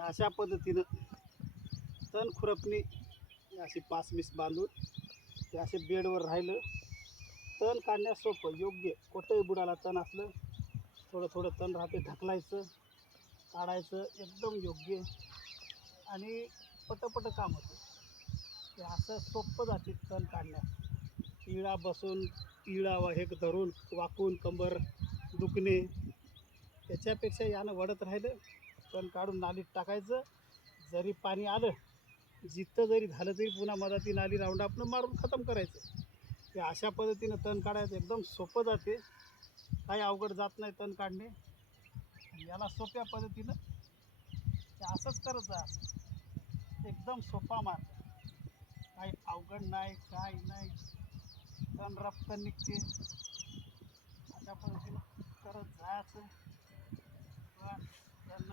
अशा पद्धतीनं तण खुरपणी अशी 5 बांधून ते असे बेडवर राहिलं तण काढण्यास सोपं योग्य. कुठंही बुडाला तण असलं थोडं थोडं तण राहते ढकलायचं काढायचं एकदम योग्य आणि पटपट काम होतं. ते असं सोपं जाते तण काढण्यास. इळा बसून इळा हे धरून वाकून कंबर दुखणे त्याच्यापेक्षा यानं वडत राहिलं तण काढून नालीत टाकायचं. जरी पाणी आलं जिथं जरी झालं तरी पुन्हा मधाती नाली राऊंड आपण मारून खतम करायचं. ते अशा पद्धतीनं तण काढायचं एकदम सोपं जाते. काही अवघड जात नाही तण काढणे. याला सोप्या पद्धतीनं ते असंच करत जा. असं एकदम सोपा मार्ग. काही अवघड नाही काही नाही. तण रपकन निघते. अशा पद्धतीनं करत जायचं. तण